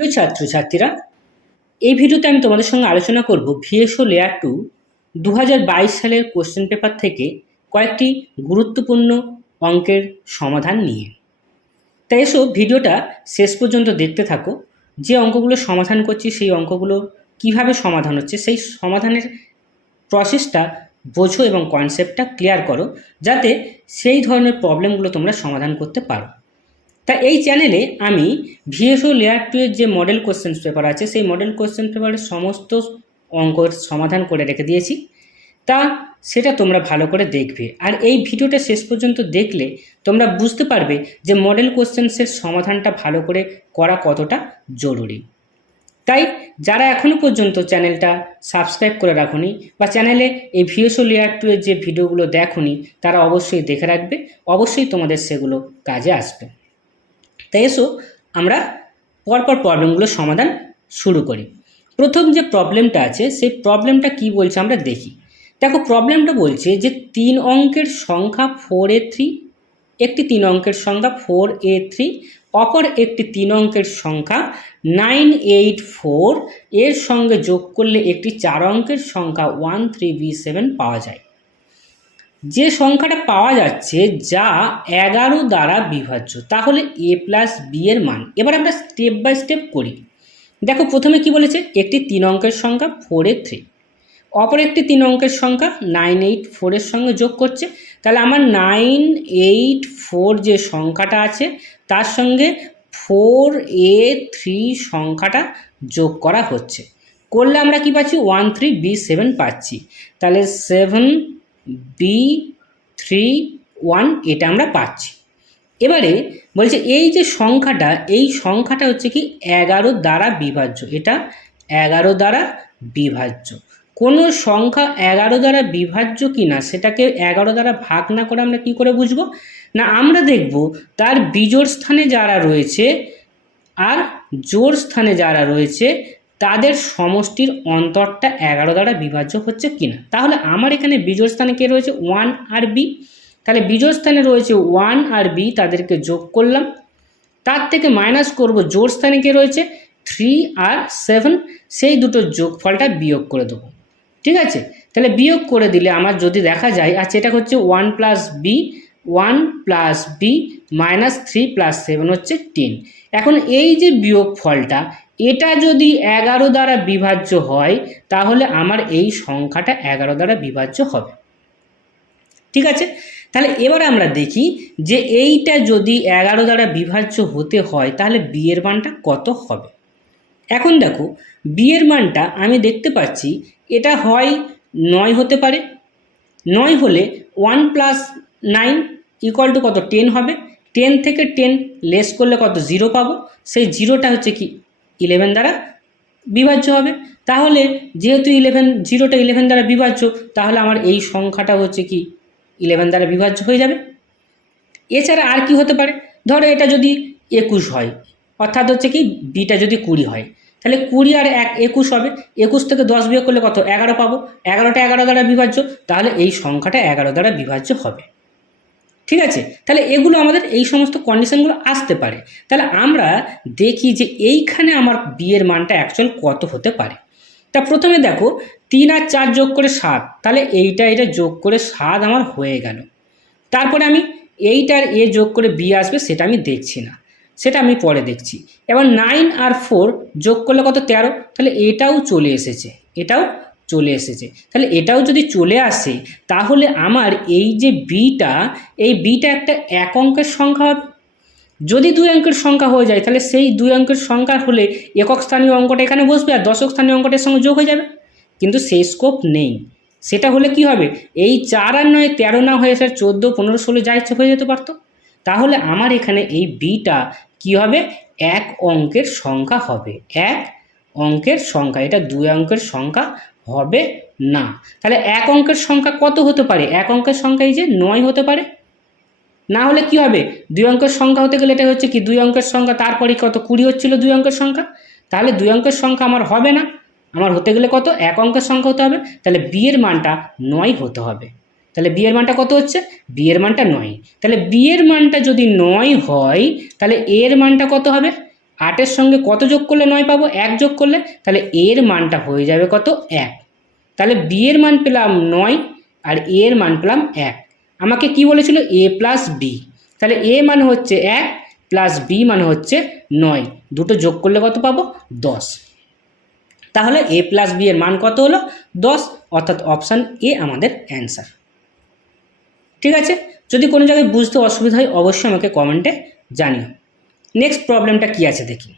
প্রিয় ছাত্রছাত্রীরা, এই ভিডিওতে আমি তোমাদের সঙ্গে আলোচনা করব ভিএসও লেয়ার টু দু হাজার বাইশ সালের কোশ্চেন পেপার থেকে কয়েকটি গুরুত্বপূর্ণ অঙ্কের সমাধান নিয়ে। তাই এসো ভিডিওটা শেষ পর্যন্ত দেখতে থাকো, যে অঙ্কগুলো সমাধান করছি সেই অঙ্কগুলো কীভাবে সমাধান হচ্ছে সেই সমাধানের প্রসেসটা বোঝো এবং কনসেপ্টটা ক্লিয়ার করো, যাতে সেই ধরনের প্রবলেমগুলো তোমরা সমাধান করতে পারো। তা এই চ্যানেলে আমি ভিএসও লেয়ার টু এর যে মডেল কোশ্চেন পেপার আছে, সেই মডেল কোশ্চেন পেপারের সমস্ত অঙ্কর সমাধান করে রেখে দিয়েছি। তা সেটা তোমরা ভালো করে দেখবে। আর এই ভিডিওটা শেষ পর্যন্ত দেখলে তোমরা বুঝতে পারবে যে মডেল কোশ্চেন্সের সমাধানটা ভালো করে করা কতটা জরুরি। তাই যারা এখনও পর্যন্ত চ্যানেলটা সাবস্ক্রাইব করে রাখুনি বা চ্যানেলে এই ভিএসও লেয়ার টু এর যে ভিডিওগুলো দেখোনি, তারা অবশ্যই দেখে রাখবে। অবশ্যই তোমাদের সেগুলো কাজে আসবে। তাই এসো আমরা পরপর প্রবলেমগুলোর সমাধান শুরু করি। প্রথম যে প্রবলেমটা আছে, সেই প্রবলেমটা কি বলছে আমরা দেখি। দেখো, প্রবলেমটা বলছে যে তিন অঙ্কের সংখ্যা ফোর এ থ্রি একটি তিন অঙ্কের সংখ্যা ফোর এ থ্রি অপর একটি তিন অঙ্কের সংখ্যা নাইন এইট ফোর এর সঙ্গে যোগ করলে একটি চার অঙ্কের সংখ্যা ওয়ান থ্রি বি সেভেন পাওয়া যায়। যে সংখ্যাটা পাওয়া যাচ্ছে যা এগারো দ্বারা বিভাজ্য, তাহলে এ প্লাস বি এর মান। এবার আমরা স্টেপ বাই স্টেপ করি। দেখো, প্রথমে কি বলেছে? একটি তিন অঙ্কের সংখ্যা ফোর এ থ্রি অপর একটি তিন অঙ্কের সংখ্যা নাইন এইট ফোরের সঙ্গে যোগ করছে। তাহলে আমার নাইন এইট ফোর যে সংখ্যাটা আছে, তার সঙ্গে ফোর এ থ্রি সংখ্যাটা যোগ করা হচ্ছে। করলে আমরা কি পাচ্ছি? ওয়ান থ্রি বি সেভেন পাচ্ছি। তাহলে সেভেন বি থ্রি ওয়ান এটা আমরা পাচ্ছি। এবারে বলছে এই যে সংখ্যাটা, এই সংখ্যাটা হচ্ছে কি এগারো দ্বারা বিভাজ্য। এটা এগারো দ্বারা বিভাজ্য। কোনো সংখ্যা এগারো দ্বারা বিভাজ্য কি না সেটাকে এগারো দ্বারা ভাগ না করে আমরা কি করে বুঝব? না, আমরা দেখব তার বিজোর স্থানে যারা রয়েছে আর জোর স্থানে যারা রয়েছে তাদের সমষ্টির অন্তরটা এগারো দ্বারা বিভাজ্য হচ্ছে কিনা? তাহলে আমার এখানে বিজোড় স্থানে কে রয়েছে? ওয়ান আর বি তাহলে বিজোড় স্থানে রয়েছে ওয়ান আর বি তাদেরকে যোগ করলাম। তার থেকে মাইনাস করব জোর স্থানে কে রয়েছে? থ্রি আর সেভেন সেই দুটো যোগফলটা বিয়োগ করে দেবো। ঠিক আছে? তাহলে বিয়োগ করে দিলে আমার যদি দেখা যায় আচ্ছা এটা হচ্ছে one plus B one plus B minus three plus seven হচ্ছে টেন। এখন এই যে বিয়োগ ফলটা, এটা যদি এগারো দ্বারা বিভাজ্য হয়, তাহলে আমার এই সংখ্যাটা এগারো দ্বারা বিভাজ্য হবে। ঠিক আছে? তাহলে এবার আমরা দেখি যে এইটা যদি এগারো দ্বারা বিভাজ্য হতে হয়, তাহলে বিয়ের মানটা কত হবে? এখন দেখো বিয়ের মানটা আমি দেখতে পাচ্ছি, এটা হয় নয় হতে পারে। নয় হলে one plus nine equal to কত টেন হবে। টেন থেকে টেন লেস করলে কত জিরো পাবো। সেই জিরোটা হচ্ছে কি? ইলেভেন দ্বারা বিভাজ্য হবে। তাহলে যেহেতু ইলেভেন জিরোটা ইলেভেন দ্বারা বিভাজ্য, তাহলে আমার এই সংখ্যাটা হচ্ছে কি? ইলেভেন দ্বারা বিভাজ্য হয়ে যাবে। এছাড়া আর কি হতে পারে? ধরো এটা যদি একুশ হয়, অর্থাৎ হচ্ছে কি? বিটা যদি কুড়ি হয়, তাহলে কুড়ি আর এক একুশ হবে। একুশ থেকে দশ বিয়োগ করলে কত? এগারো পাবো। এগারোটা এগারো দ্বারা বিভাজ্য, তাহলে এই সংখ্যাটা এগারো দ্বারা বিভাজ্য হবে। ঠিক আছে? তাহলে এগুলো আমাদের এই সমস্ত কন্ডিশনগুলো আসতে পারে। তাহলে আমরা দেখি যে এইখানে আমার বিয়ের মানটা অ্যাকচুয়াল কত হতে পারে। তা প্রথমে দেখো, তিন আর চার যোগ করে সাত, তাহলে এইটা এটা যোগ করে সাত আমার হয়ে গেল। তারপরে আমি এইটার এ যোগ করে বি আসবে সেটা আমি দেখছি না। সেটা আমি পরে দেখছি। এবার নাইন আর ফোর যোগ করলে কত? তেরো। তাহলে এটাও চলে এসেছে। এটাও চলে এসেছে। তাহলে এটাও যদি চলে আসে, তাহলে আমার এই যে বিটা এই বিটা একটা এক অঙ্কের সংখ্যা হবে। যদি দুই অঙ্কের সংখ্যা হয়ে যায়, তাহলে সেই দুই অঙ্কের সংখ্যা হলে একক স্থানীয় অঙ্কটা এখানে বসবে আর দশক স্থানীয় অঙ্কটার সঙ্গে যোগ হয়ে যাবে। কিন্তু সেই স্কোপ নেই। সেটা হলে কি হবে? এই চার আর নয় তেরো না হয়ে স্যার চোদ্দ, পনেরো, ষোলো যা ইচ্ছে হয়ে যেতে পারতো। তাহলে আমার এখানে এই বিটা কি হবে? এক অঙ্কের সংখ্যা হবে। এক অঙ্কের সংখ্যা। এটা দুই অঙ্কের সংখ্যা হবে না। তাহলে এক অঙ্কের সংখ্যা কত হতে পারে? এক অঙ্কের সংখ্যা এই যে নয় হতে পারে। না হলে কি হবে? দুই অঙ্কের সংখ্যা হতে গেলে এটা হচ্ছে কি? দুই অঙ্কের সংখ্যা তারপরে কত? কুড়ি হচ্ছিল দুই অঙ্কের সংখ্যা। তাহলে দুই অঙ্কের সংখ্যা আমার হবে না। আমার হতে গেলে কত? এক অঙ্কের সংখ্যা হতে হবে। তাহলে বিয়ের মানটা নয় হতে হবে। তাহলে বিয়ের মানটা কত হচ্ছে? বিয়ের মানটা নয়। তাহলে বিয়ের মানটা যদি নয় হয়, তাহলে এর মানটা কত হবে? আটের সঙ্গে কত যোগ করলে নয় পাবো? এক যোগ করলে তাহলে এর মানটা হয়ে যাবে কত? এক। তাহলে বি এর মান পেলাম নয় আর এ এর মান পেলাম এক। আমাকে কি বলেছিল? এ প্লাস বি তাহলে এ মানে হচ্ছে এক প্লাস বি মানে হচ্ছে নয়। দুটো যোগ করলে কত পাবো? দশ। তাহলে এ প্লাস বি এর মান কত হলো? দশ। অর্থাৎ অপশান এ আমাদের অ্যান্সার ঠিক আছে? যদি কোনো জায়গায় বুঝতে অসুবিধা হয়, অবশ্যই আমাকে কমেন্টে জানিও। নেক্সট প্রবলেমটা কি আছে দেখি।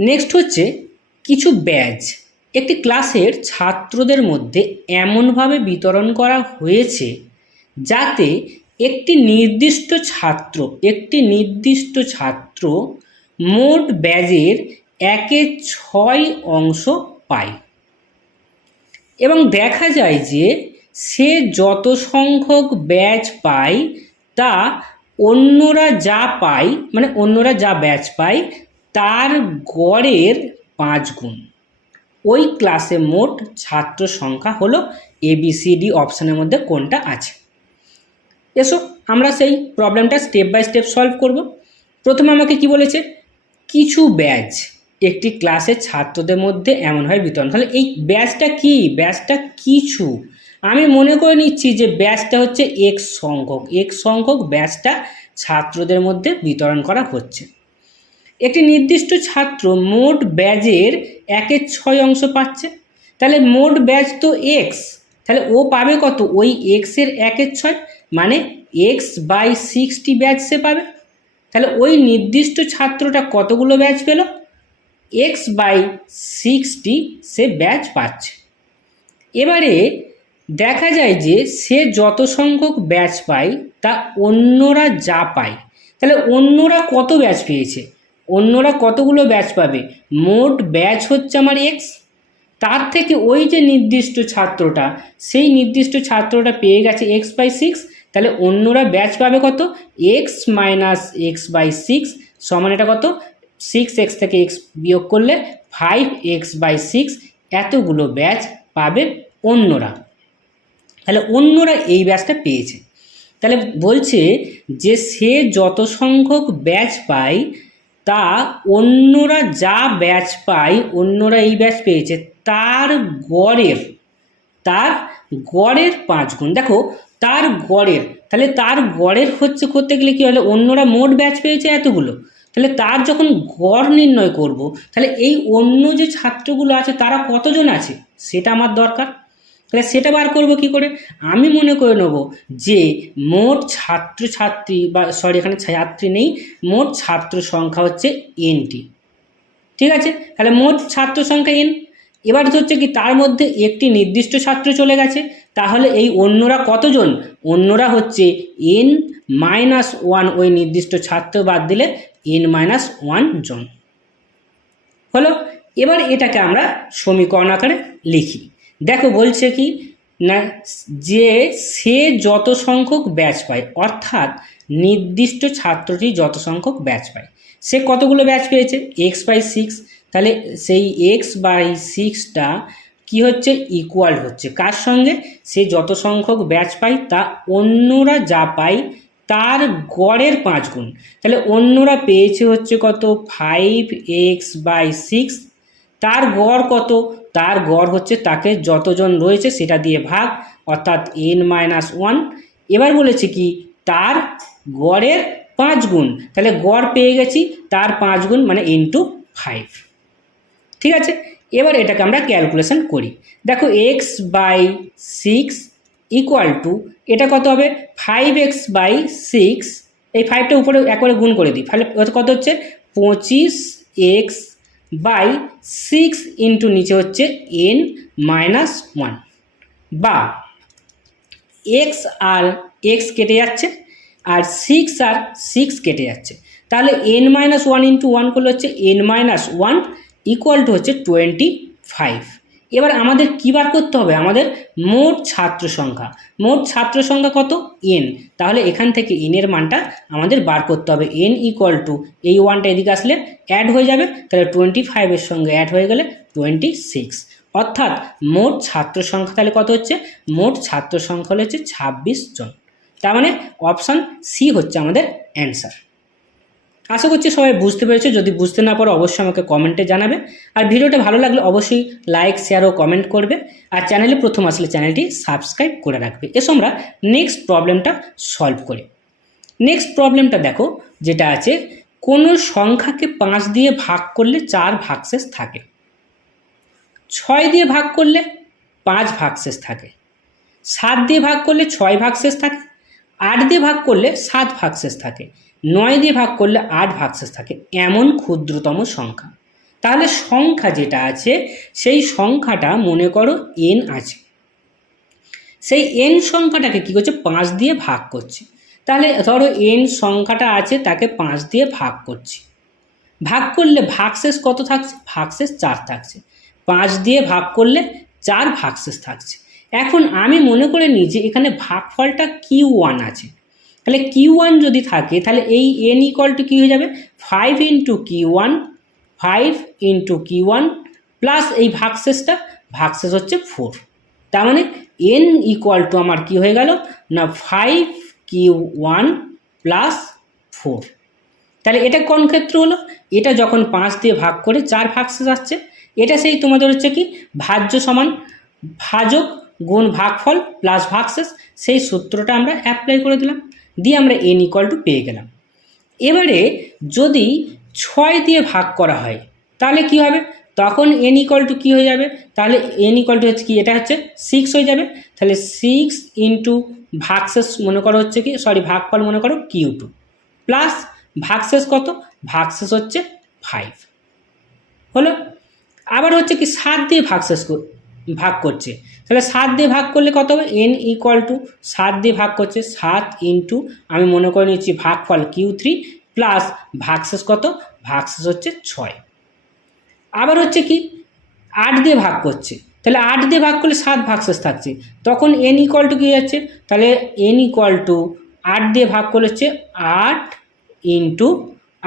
নেক্সট হচ্ছে কিছু ব্যাজ একটি ক্লাসের ছাত্রদের মধ্যে এমনভাবে বিতরণ করা হয়েছে যাতে একটি নির্দিষ্ট ছাত্র, একটি নির্দিষ্ট ছাত্র মোট ব্যাজের একে ছয় অংশ পায়। এবং দেখা যায় যে সে যত সংখ্যক ব্যাজ পায়, তা অন্যরা যা পায় মানে অন্যরা যা ব্যাচ পায়, তার গড়ের পাঁচ গুণ। ওই ক্লাসে মোট ছাত্র সংখ্যা হলো এবিসিডি অপশানের মধ্যে কোনটা আছে। এসো, আমরা সেই প্রবলেমটা স্টেপ বাই স্টেপ সলভ করব। প্রথমে আমাকে কি বলেছে? কিছু ব্যাচ একটি ক্লাসের ছাত্রদের মধ্যে এমনভাবে বিতরণ। তাহলে এই ব্যাচটা কি? ব্যাচটা কিছু। আমি মনে করে নিচ্ছি যে ব্যাচটা হচ্ছে এক সংখ্যক। এক সংখ্যক ব্যাচটা ছাত্রদের মধ্যে বিতরণ করা হচ্ছে। একটি নির্দিষ্ট ছাত্র মোট ব্যাজের একের ছয় অংশ পাচ্ছে। তাহলে মোট ব্যাজ তো এক্স তাহলে ও পাবে কত? ওই এক্সের একের ছয় মানে এক্স বাই সিক্সটি ব্যাচ সে পাবে। তাহলে ওই নির্দিষ্ট ছাত্রটা কতগুলো ব্যাচ পেল? এক্স বাই সিক্সটি সে ব্যাচ পাচ্ছে। এবারে দেখা যায় যে সে যত সংখ্যক ব্যাচ পায়, তা অন্যরা যা পায়। তাহলে অন্যরা কত ব্যাচ পেয়েছে? অন্যরা কতগুলো ব্যাচ পাবে? মোট ব্যাচ হচ্ছে আমার এক্স তার থেকে ওই যে নির্দিষ্ট ছাত্রটা, সেই নির্দিষ্ট ছাত্রটা পেয়ে গেছে এক্স বাই সিক্স তাহলে অন্যরা ব্যাচ পাবে কত? X minus X by six সমান এটা কত? সিক্স এক্স থেকে এক্স বিয়োগ করলে ফাইভ এক্স বাই সিক্স এতগুলো ব্যাচ পাবে অন্যরা। তাহলে অন্যরা এই ব্যাচটা পেয়েছে। তাহলে বলছে যে সে যত সংখ্যক ব্যাচ পায়, তা অন্যরা যা ব্যাচ পায়, অন্যরা এই ব্যাচ পেয়েছে। তার গড়ের তার গড়ের পাঁচ গুণ। দেখো, তার গড়ের, তাহলে তার গড়ের হচ্ছে করতে গেলে কী হলো? অন্যরা মোট ব্যাচ পেয়েছে এতগুলো। তাহলে তার যখন গড় নির্ণয় করব, তাহলে এই অন্য যে ছাত্রগুলো আছে, তারা কতজন আছে? সেটা আমার দরকার। তাহলে সেটা বার করব কি করে? আমি মনে করে নেব যে মোট ছাত্রছাত্রী বা সরি এখানে ছাত্রী নেই, মোট ছাত্র সংখ্যা হচ্ছে এনটি ঠিক আছে? তাহলে মোট ছাত্র সংখ্যা এন এবার হচ্ছে কি তার মধ্যে একটি নির্দিষ্ট ছাত্র চলে গেছে, তাহলে এই অন্যরা কতজন? অন্যরা হচ্ছে এন মাইনাস ওয়ান ওই নির্দিষ্ট ছাত্র বাদ দিলে এন মাইনাস ওয়ান জন। হলো? এবার এটাকে আমরা সমীকরণ আকারে লিখি। দেখো বলছে কি, না, যে সে যত সংখ্যক ব্যাচ পায়, অর্থাৎ নির্দিষ্ট ছাত্রটি যত সংখ্যক ব্যাচ পায়, সে কতগুলো ব্যাচ পেয়েছে? এক্স বাই সিক্স তাহলে সেই এক্স বাই সিক্সটা কি হচ্ছে? ইকুয়াল হচ্ছে। কার সঙ্গে? সে যত সংখ্যক ব্যাচ পায়, তা অন্যরা যা পায়, তার গড়ের পাঁচ গুণ। তাহলে অন্যরা পেয়েছে হচ্ছে কত? ফাইভ এক্স বাই সিক্স তার গড় কত? তার গড় হচ্ছে তাকে যতজন রয়েছে সেটা দিয়ে ভাগ, অর্থাৎ এন মাইনাস ওয়ান এবার বলেছে কি? তার গড়ের পাঁচ গুণ। তাহলে গড় পেয়ে গেছি, তার পাঁচ গুণ মানে ইন্টু ফাইভ ঠিক আছে? এবার এটাকে আমরা ক্যালকুলেশন করি। দেখো X by six equal to এটা কত হবে? ফাইভ এক্স বাই সিক্স এই ফাইভটা উপরে একবারে গুণ করে দিই। তাহলে কত হচ্ছে? পঁচিশ এক্স বাই সিক্স ইন্টু নিচে হচ্ছে এন মাইনাস ওয়ান বা এক্স আর এক্স কেটে যাচ্ছে, আর সিক্স আর সিক্স কেটে যাচ্ছে। তাহলে N minus one into one করলে হচ্ছে N minus one equal to হচ্ছে টোয়েন্টি ফাইভ এবার আমাদের কী বার করতে হবে? আমাদের মোট ছাত্র সংখ্যা। মোট ছাত্র সংখ্যা কত? এন তাহলে এখান থেকে এনের মানটা আমাদের বার করতে হবে। এন ইকুয়াল টু এই ওয়ানটা এদিকে আসলে অ্যাড হয়ে যাবে। তাহলে টোয়েন্টি ফাইভের সঙ্গে অ্যাড হয়ে গেলে টোয়েন্টি সিক্স অর্থাৎ মোট ছাত্র সংখ্যা তাহলে কত হচ্ছে? মোট ছাত্র সংখ্যা হচ্ছে ছাব্বিশ জন। তার মানে অপশান সি হচ্ছে আমাদের অ্যান্সার আশা করছি সবাই বুঝতে পেরেছ। যদি বুঝতে না পারো, অবশ্যই আমাকে কমেন্টে জানাবে। আর ভিডিওটা ভালো লাগলে অবশ্যই লাইক শেয়ার ও কমেন্ট করবে। আর চ্যানেলে প্রথম আসলে চ্যানেলটি সাবস্ক্রাইব করে রাখবে। এসো আমরা নেক্সট প্রবলেমটা সলভ করি। নেক্সট প্রবলেমটা দেখো, যেটা আছে, কোনো সংখ্যাকে পাঁচ দিয়ে ভাগ করলে চার ভাগশেষ থাকে। ছয় দিয়ে ভাগ করলে পাঁচ ভাগশেষ থাকে। সাত দিয়ে ভাগ করলে ছয় ভাগশেষ থাকে। আট দিয়ে ভাগ করলে সাত ভাগশেষ থাকে। নয় দিয়ে ভাগ করলে আট ভাগশেষ থাকে, এমন ক্ষুদ্রতম সংখ্যা। তাহলে সংখ্যা যেটা আছে, সেই সংখ্যাটা মনে করো এন আছে। সেই এন সংখ্যাটাকে কী করছে? পাঁচ দিয়ে ভাগ করছে। তাহলে ধরো এন সংখ্যাটা আছে, তাকে পাঁচ দিয়ে ভাগ করছি। ভাগ করলে ভাগশেষ কত থাকছে? ভাগশেষ চার থাকছে। পাঁচ দিয়ে ভাগ করলে চার ভাগশেষ থাকছে। এখন আমি মনে করে নিই যে এখানে ভাগফলটা কিউ ওয়ান আছে। তাহলে কিউ ওয়ান যদি থাকে, তাহলে এই এন ইকল টু কী হয়ে যাবে five into Q one five into Q one plus এই ভাগশেষটা ভাগশেষ হচ্ছে ফোর তার মানে এন ইকুয়াল টু আমার কি হয়ে গেল? না five Q one plus four তাহলে এটা কোন ক্ষেত্র হলো? এটা যখন পাঁচ দিয়ে ভাগ করে চার ভাগশেষ আসছে, এটা সেই তোমাদের হচ্ছে কি? ভাজ্য সমান ভাজক গুণ ভাগফল প্লাস ভাগশেষ, সেই সূত্রটা আমরা অ্যাপ্লাই করে দিলাম। দিয়ে আমরা এন ইকুয়াল টু পেয়ে গেলাম। এবারে যদি ছয় দিয়ে ভাগ করা হয়, তাহলে কি হবে? তখন এন ইকুয়াল টু কী হয়ে যাবে? তাহলে এন ইকুয়াল টু হচ্ছে কি? এটা হচ্ছে সিক্স হয়ে যাবে। তাহলে সিক্স ইন্টু ভাগশেষ মনে করো হচ্ছে কি? সরি ভাগফল মনে করো কিউ টু প্লাস ভাগশেষ কত? ভাগশেষ হচ্ছে ফাইভ হলো? আবার হচ্ছে কি সাত দিয়ে ভাগশেষ ভাগ করছে। তাহলে সাত দিয়ে ভাগ করলে কত হবে? এন ইকুয়াল টু সাত দিয়ে ভাগ করছে, সাত ইন্টু আমি মনে করে নিচ্ছি ভাগফল কিউ থ্রি প্লাস ভাগশেষ কত? ভাগশেষ হচ্ছে ছয়। আবার হচ্ছে কি? আট দিয়ে ভাগ করছে। তাহলে আট দিয়ে ভাগ করলে সাত ভাগশেষ থাকছে। তখন এন ইকুয়াল টু কী যাচ্ছে? তাহলে এন ইকুয়াল টু আট দিয়ে ভাগ করলে হচ্ছে আট ইন্টু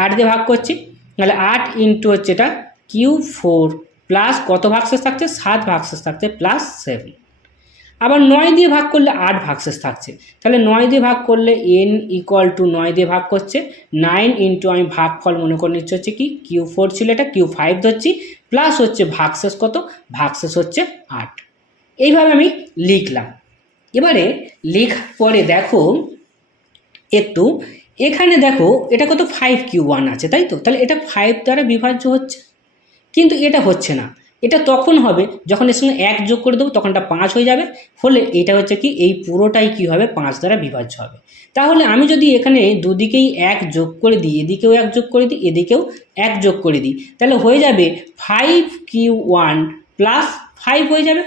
আট দিয়ে ভাগ করছি। তাহলে আট ইন্টু হচ্ছে এটা কিউ ফোর প্লাস কত ভাগশেষ থাকছে? সাত ভাগশেষ থাকছে প্লাস সেভেন আবার নয় দিয়ে ভাগ করলে আট ভাগশেষ থাকছে। তাহলে নয় দিয়ে ভাগ করলে এন ইকুয়াল টু নয় দিয়ে ভাগ করছে। নাইন ইন্টু আমি ভাগফল মনে করে নিচ্ছি হচ্ছে কি? কিউ ফোর ছিল এটা কিউ ফাইভ ধরছি। প্লাস হচ্ছে ভাগশেষ কত? ভাগশেষ হচ্ছে আট। এইভাবে আমি লিখলাম। এবারে লেখার পরে দেখো, একটু এখানে দেখো, এটা কত? ফাইভ কিউ ওয়ান আছে, তাই তো? তাহলে এটা ফাইভ দ্বারা বিভাজ্য হচ্ছে। কিন্তু এটা হচ্ছে না। এটা তখন হবে যখন এর সঙ্গে এক যোগ করে দেবো তখন এটা পাঁচ হয়ে যাবে। ফলে এটা হচ্ছে কি, এই পুরোটাই কি হবে, পাঁচ দ্বারা বিভাজ্য হবে। তাহলে আমি যদি এখানে দুদিকেই এক যোগ করে দিই, এদিকেও এক যোগ করে দিই, এদিকেও এক যোগ করে দিই, তাহলে হয়ে যাবে five Q one plus five হয়ে যাবে।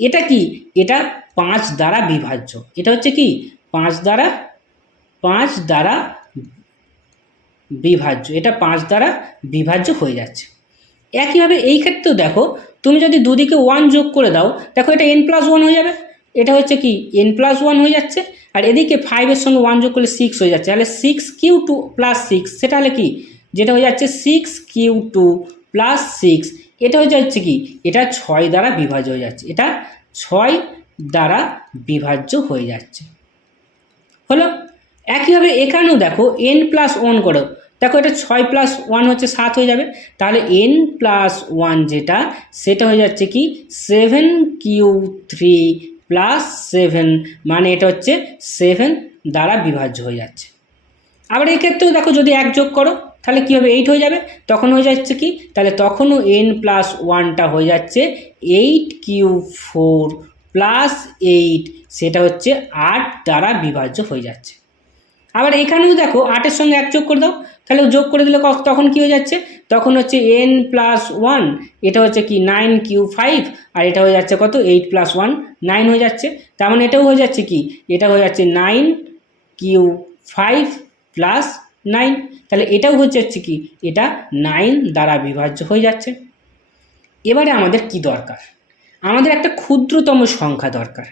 এটা কি? এটা পাঁচ দ্বারা বিভাজ্য। এটা হচ্ছে কি? পাঁচ দ্বারা পাঁচ দ্বারা বিভাজ্য। এটা পাঁচ দ্বারা বিভাজ্য হয়ে যাচ্ছে। একইভাবে এই ক্ষেত্রেও দেখো, তুমি যদি দুদিকে ওয়ান যোগ করে দাও, দেখো এটা এন প্লাস ওয়ান হয়ে যাবে। এটা হচ্ছে কি? এন প্লাস ওয়ান হয়ে যাচ্ছে, আর এদিকে ফাইভের সঙ্গে ওয়ান যোগ করলে সিক্স হয়ে যাচ্ছে। তাহলে six Q two plus six সেটা হলে কি? যেটা হয়ে যাচ্ছে six Q two plus six এটা হয়ে যাচ্ছে কি? এটা ছয় দ্বারা বিভাজ্য হয়ে যাচ্ছে। এটা ছয় দ্বারা বিভাজ্য হয়ে যাচ্ছে। হলো? একইভাবে এখানেও দেখো এন প্লাস ওয়ান করো। দেখো এটা ছয় প্লাস ওয়ান হচ্ছে সাত হয়ে যাবে। তাহলে এন প্লাস ওয়ান যেটা, সেটা হয়ে যাচ্ছে কি seven Q three plus seven মানে এটা হচ্ছে সেভেন দ্বারা বিভাজ্য হয়ে যাচ্ছে। আবার এই ক্ষেত্রেও দেখো যদি এক যোগ করো, তাহলে কী হবে? এইট হয়ে যাবে। তখন হয়ে যাচ্ছে কি? তাহলে তখনও এন প্লাস ওয়ানটা হয়ে যাচ্ছে eight Q four plus eight সেটা হচ্ছে আট দ্বারা বিভাজ্য হয়ে যাচ্ছে। আবার এখানেও দেখো আটের সঙ্গে এক যোগ করে দাও। তাহলে যোগ করে দিলে তখন কি হয়ে যাচ্ছে? তখন হচ্ছে এন প্লাস ওয়ান এটা হচ্ছে কি নাইন কিউ ফাইভ আর এটা হয়ে যাচ্ছে কত? এইট প্লাস ওয়ান নাইন হয়ে যাচ্ছে। তার মানে এটাও হয়ে যাচ্ছে কি? এটা হয়ে যাচ্ছে nine Q five plus nine তাহলে এটাও হচ্ছে হচ্ছে কি? এটা নাইন দ্বারা বিভাজ্য হয়ে যাচ্ছে। এবারে আমাদের কি দরকার? আমাদের একটা ক্ষুদ্রতম সংখ্যা দরকার।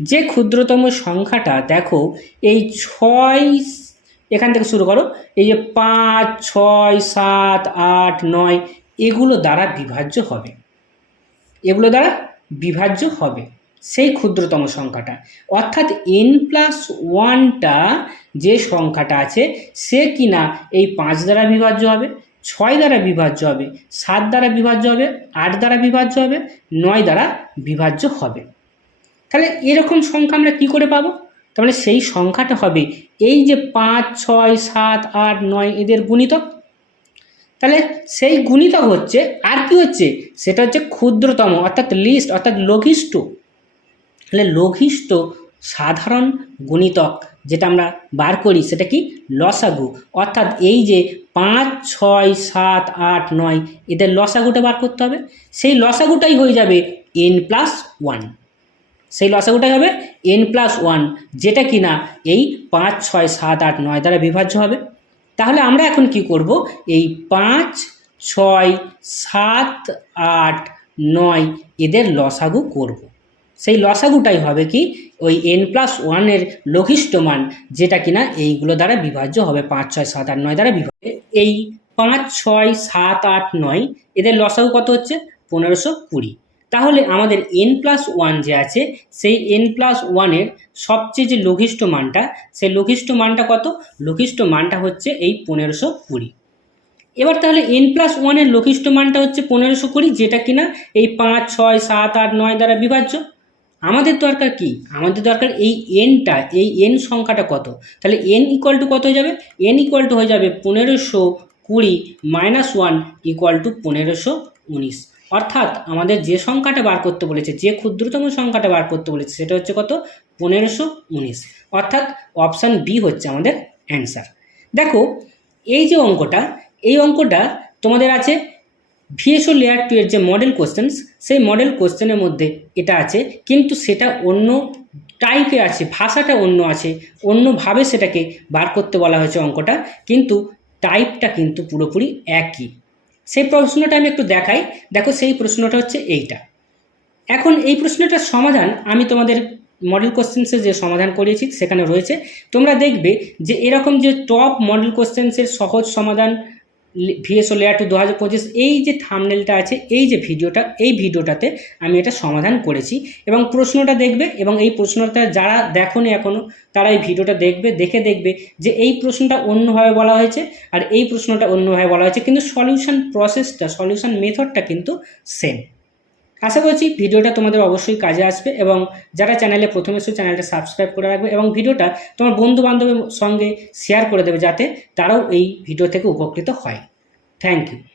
যে ক্ষুদ্রতম সংখ্যাটা, দেখো, এই ছয় এখান থেকে শুরু করো, এই যে পাঁচ, ছয়, সাত, আট, নয়, এগুলো দ্বারা বিভাজ্য হবে। এগুলো দ্বারা বিভাজ্য হবে সেই ক্ষুদ্রতম সংখ্যাটা। অর্থাৎ এন প্লাস ওয়ানটা যে সংখ্যাটা আছে, সে কিনা এই পাঁচ দ্বারা বিভাজ্য হবে, ছয় দ্বারা বিভাজ্য হবে, সাত দ্বারা বিভাজ্য হবে, আট দ্বারা বিভাজ্য হবে, নয় দ্বারা বিভাজ্য হবে। তাহলে এরকম সংখ্যা আমরা কি করে পাবো? তার মানে সেই সংখ্যাটা হবে এই যে পাঁচ, ছয়, সাত, আট, নয় এদের গুণিতক। তাহলে সেই গুণিতক হচ্ছে, আর কি হচ্ছে? সেটা হচ্ছে ক্ষুদ্রতম, অর্থাৎ লিস্ট অর্থাৎ লঘিষ্ঠ। তাহলে লঘিষ্ঠ সাধারণ গুণিতক যেটা আমরা বার করি, সেটা কি? লসাগু। অর্থাৎ এই যে পাঁচ, ছয়, সাত, আট, নয় এদের লসাগুটা বার করতে হবে। সেই লসাগুটাই হয়ে যাবে এন প্লাস ওয়ান সেই লসাগুটাই হবে? এন প্লাস ওয়ান যেটা কি না এই পাঁচ, ছয়, সাত, আট, নয় দ্বারা বিভাজ্য হবে। তাহলে আমরা এখন কি করব? এই পাঁচ, ছয়, সাত, আট, নয় এদের লসাগু করব। সেই লসাগুটাই হবে কি? ওই এন প্লাস ওয়ানের লঘিষ্ঠ মান, যেটা কিনা এইগুলো দ্বারা বিভাজ্য হবে। পাঁচ, ছয়, সাত, আট, নয় দ্বারা বিভাজ্য এই পাঁচ, ছয়, সাত, আট, নয় এদের লসাগু কত হচ্ছে? পনেরোশো কুড়ি। তাহলে আমাদের এন প্লাস ওয়ান যে আছে, সেই এন প্লাস ওয়ানের সবচেয়ে যে লঘিষ্ঠ মানটা, সেই লঘিষ্ঠ মানটা কত? লঘিষ্ঠ মানটা হচ্ছে এই পনেরোশো কুড়ি। এবার তাহলে এন প্লাস ওয়ানের লঘিষ্ঠ মানটা হচ্ছে পনেরোশো কুড়ি, যেটা কিনা এই পাঁচ, ছয়, সাত, আট, নয় দ্বারা বিভাজ্য। আমাদের দরকার কি? আমাদের দরকার এই এনটা এই এন সংখ্যাটা কত? তাহলে এন ইকুয়াল টু কত হয়ে যাবে? এন ইকুয়াল টু হয়ে যাবে পনেরোশো কুড়ি মাইনাস ওয়ান ইকুয়াল টু পনেরোশো উনিশ। অর্থাৎ আমাদের যে সংখ্যাটা বার করতে বলেছে, যে ক্ষুদ্রতম সংখ্যাটা বার করতে বলেছে, সেটা হচ্ছে কত? পনেরোশো উনিশ। অর্থাৎ অপশান বি হচ্ছে আমাদের অ্যান্সার দেখো, এই যে অঙ্কটা, এই অঙ্কটা তোমাদের আছে ভিএসও লেয়ার টু এর যে মডেল কোশ্চেন্স সেই মডেল কোশ্চেনের মধ্যে এটা আছে, কিন্তু সেটা অন্য টাইপে আছে, ভাষাটা অন্য আছে, অন্যভাবে সেটাকে বার করতে বলা হয়েছে অঙ্কটা, কিন্তু টাইপটা কিন্তু পুরোপুরি একই। সেই প্রশ্নটা আমি একটু দেখাই। দেখো সেই প্রশ্নটা হচ্ছে এইটা। এখন এই প্রশ্নটার সমাধান আমি তোমাদের মডেল কোশ্চেন্সের যে সমাধান করিয়েছি সেখানে রয়েছে। তোমরা দেখবে যে এরকম যে টপ মডেল কোশ্চেন্সের সহজ সমাধান ভিএসও লেয়ার টু দু হাজার পঁচিশ, এই যে থামনেলটা আছে, এই যে ভিডিওটা, এই ভিডিওটাতে আমি এটা সমাধান করেছি। এবং প্রশ্নটা দেখবে, এবং এই প্রশ্নটা যারা দেখোনি এখনও তারা এই ভিডিওটা দেখবে, দেখে দেখবে যে এই প্রশ্নটা অন্যভাবে বলা হয়েছে, আর এই প্রশ্নটা অন্যভাবে বলা হয়েছে, কিন্তু সলিউশন প্রসেসটা সলিউশন মেথডটা কিন্তু সেম আশা করছি ভিডিওটা তোমাদের অবশ্যই কাজে আসবে এবং যারা চ্যানেলে প্রথমে এসে চ্যানেলটা সাবস্ক্রাইব করে রাখবে এবং ভিডিওটা তোমার বন্ধু বান্ধবের সঙ্গে শেয়ার করে দেবে যাতে তারাও এই ভিডিও থেকে উপকৃত হয়। Thank you